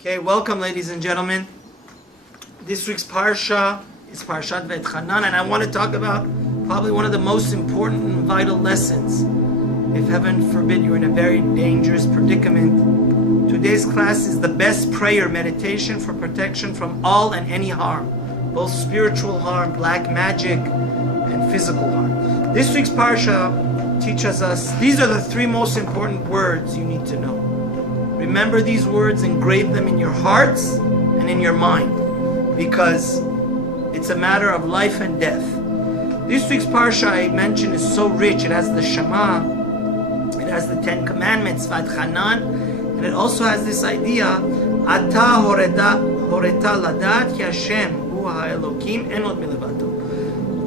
Okay, welcome, ladies and gentlemen. This week's parsha is Parshat V'etchanan, and I want to talk about probably one of the most important and vital lessons. If heaven forbid you're in a very dangerous predicament, today's class is the best prayer meditation for protection from all and any harm, both spiritual harm, black magic, and physical harm. This week's parsha teaches us these are the three most important words you need to know. Remember these words, engrave them in your hearts and in your mind, because it's a matter of life and death. This week's parsha I mentioned is so rich. It has the Shema, it has the Ten Commandments, V'etchanan, and it also has this idea, Ata horeta ladat ki Hashem hu ha'elokim en od milevado.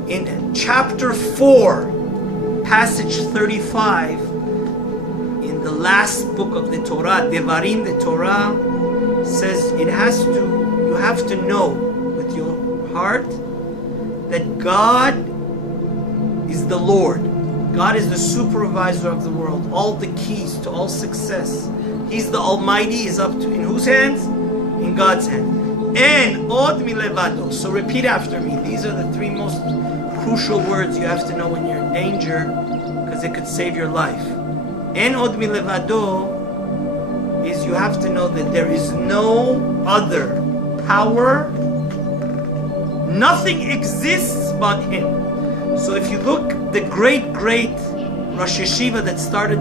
In chapter 4, passage 35, in the last book of the Torah, Devarim, the Torah says you have to know with your heart that God is the Lord. God is the supervisor of the world, all the keys to all success. He's the Almighty, is up to, in whose hands? In God's hand. En od milevado. So repeat after me. These are the three most crucial words you have to know when you're in danger, because it could save your life. En od milevado is you have to know that there is no other power, nothing exists but Him. So if you look, the great Rosh Yeshiva that started,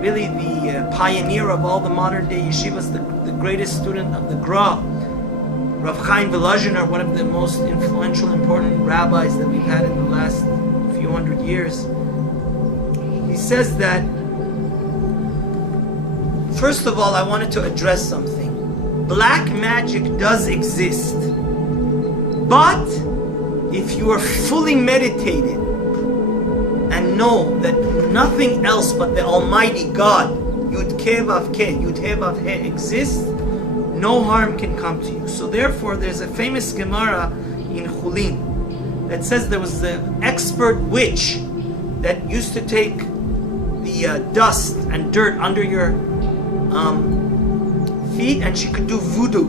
really the pioneer of all the modern day yeshivas, the greatest student of the Gra, Rav Chaim Volozhin, one of the most influential, important rabbis that we've had in the last few hundred years. He says that, first of all, I wanted to address something. Black magic does exist, but if you are fully meditated and know that nothing else but the Almighty God, Yud Keh Vav Keh, Yud He Vav He, exists, no harm can come to you. So therefore, there's a famous Gemara in Chulin that says there was an expert witch that used to take the dust and dirt under your feet, and she could do voodoo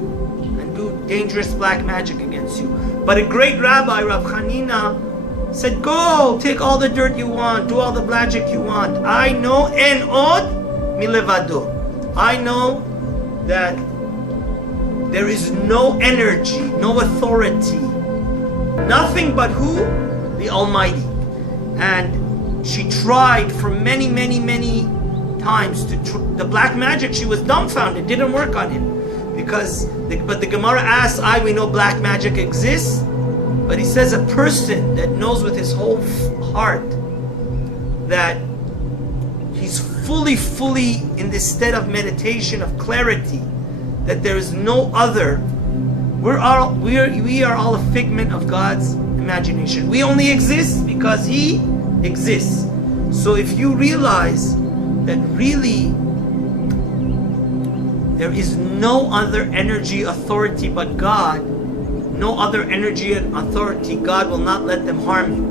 and do dangerous black magic against you. But a great rabbi, Rav Chanina, said, go, take all the dirt you want, do all the magic you want. I know, en od milevado. I know that there is no energy, no authority, nothing but who? The Almighty. And she tried for many times the black magic. She was dumbfounded, didn't work on him. But the Gemara asks, we know black magic exists, but he says a person that knows with his whole heart that he's fully in this state of meditation, of clarity, that there is no other. We are all a figment of God's imagination. We only exist because He exists. So if you realize that really there is no other energy, authority but God, no other energy and authority, God will not let them harm you.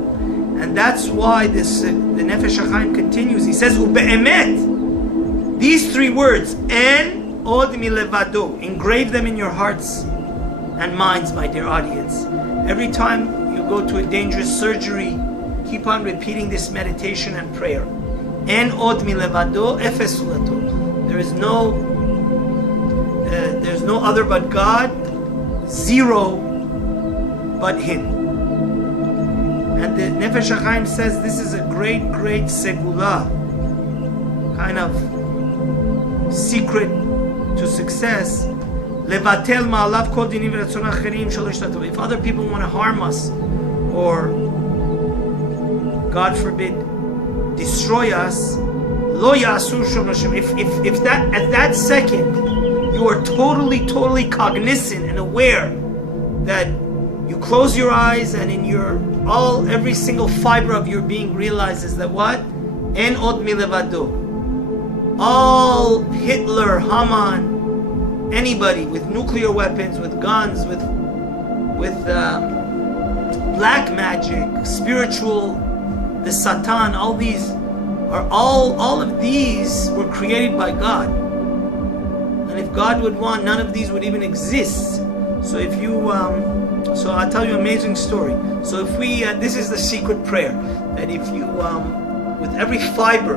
And that's why the Nefesh HaChaim continues. He says, Ube'emet, these three words, En od milevado, engrave them in your hearts and minds, my dear audience. Every time you go to a dangerous surgery, keep on repeating this meditation and prayer. En od milevado, efes ulato. There's no other but God, zero but Him. And the Nefesh HaChaim says this is a great segula, kind of secret to success. Levatel ma'alav kol dinim v'ratzon acherim shelo yishtato. If other people want to harm us, or God forbid, destroy us, lo ya'asu shom Hashem. If that at that second you are totally cognizant and aware that you close your eyes and in every single fiber of your being realizes that what? En od milevado. All Hitler, Haman, anybody with nuclear weapons, with guns, with black magic, spiritual, the Satan, all of these were created by God. And if if God would want, none of these would even exist. So if you, so I'll tell you an amazing story. So if we, this is the secret prayer, that if you, with every fiber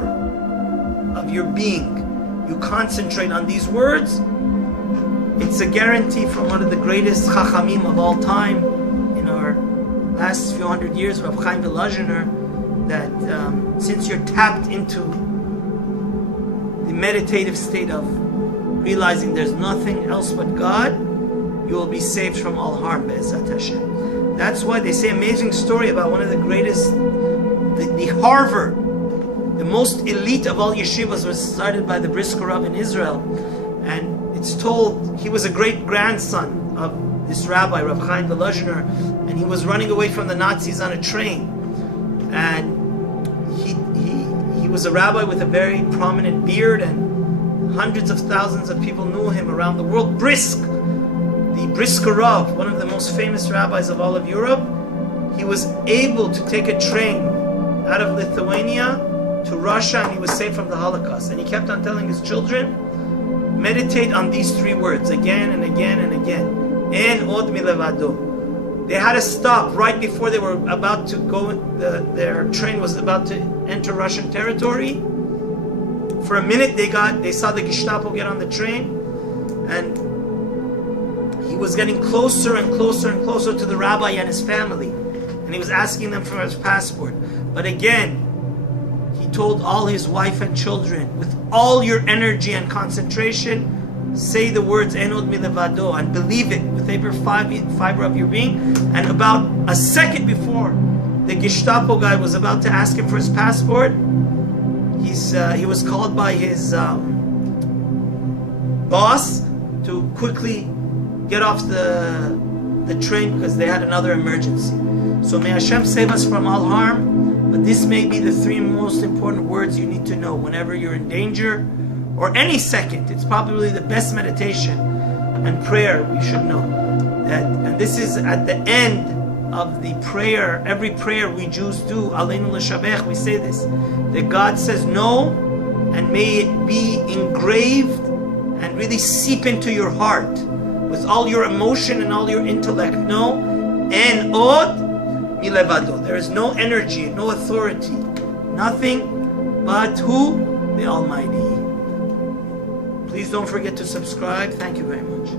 of your being, you concentrate on these words, it's a guarantee from one of the greatest chachamim of all time in our last few hundred years, Rabbi Hekmatjah, that since you're tapped into the meditative state of realizing there's nothing else but God, you will be saved from all harm, Be'ezat Hashem. That's why they say amazing story about one of the greatest, the Harvard, the most elite of all yeshivas, was started by the Brisker Rav in Israel. And it's told he was a great grandson of this rabbi, Rav Chaim Volozhiner, and he was running away from the Nazis on a train. And he was a rabbi with a very prominent beard, and hundreds of thousands of people knew him around the world. The Brisker Rav, one of the most famous rabbis of all of Europe, he was able to take a train out of Lithuania to Russia, and he was saved from the Holocaust. And he kept on telling his children, meditate on these three words again and again and again. En od milevado. They had to stop right before they were about to go, their train was about to enter Russian territory. For a minute they saw the Gestapo get on the train, and he was getting closer and closer and closer to the rabbi and his family, and he was asking them for his passport. But again, he told all his wife and children, with all your energy and concentration, say the words Enod milevado and believe it with every fiber of your being. And about a second before the Gestapo guy was about to ask him for his passport, he was called by his boss to quickly get off the train because they had another emergency. So may Hashem save us from all harm, but this may be the three most important words you need to know whenever you're in danger, or any second. It's probably the best meditation and prayer we should know. And this is at the end of the prayer. Every prayer we Jews do, Aleinu L'Shabech, we say this, that God says no, and may it be engraved and really seep into your heart with all your emotion and all your intellect. No, en od milevado. There is no energy, no authority, nothing but who? The Almighty. Please don't forget to subscribe. Thank you very much.